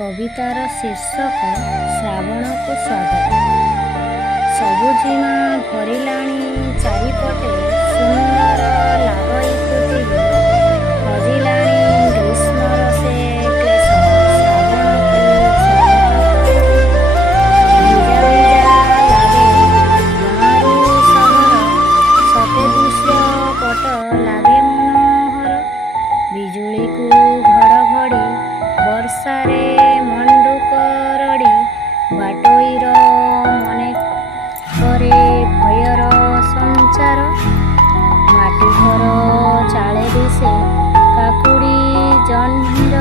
କବିତାର ଶୀର୍ଷକ ଶ୍ରାବଣକୁ ସ୍ୱାଗତ। ସବୁଜିମା ଭରିଲାଣି ଚାରିପଟେ, ସୁନ୍ଦର ଲାଗଇ ପୃଥିବୀ ହଜିଲାଣି ଗ୍ରୀଷ୍ମର ସେ କ୍ଲେଶ। ଶ୍ରାବଣକୁ ସ୍ୱାଗତ ଭିଜା ଭିଜା ଲାଗେ ଗାଁରୁ ସହର, ସତେ ଦୃଶ୍ୟ ପଟ ଲାଗେ ମନୋହର। ବିଜୁଳିକୁ ଘଡ଼ଘଡ଼ି, ବର୍ଷାରେ ମଣ୍ଡୁକ ରଡ଼ି, ବାଟୋଇର ମନେ କରେ ଭୟର ସଞ୍ଚାର। ମାଟି ଘର ଚାଳେ ଦିଶେ କାକୁଡ଼ି ଜହ୍ନିର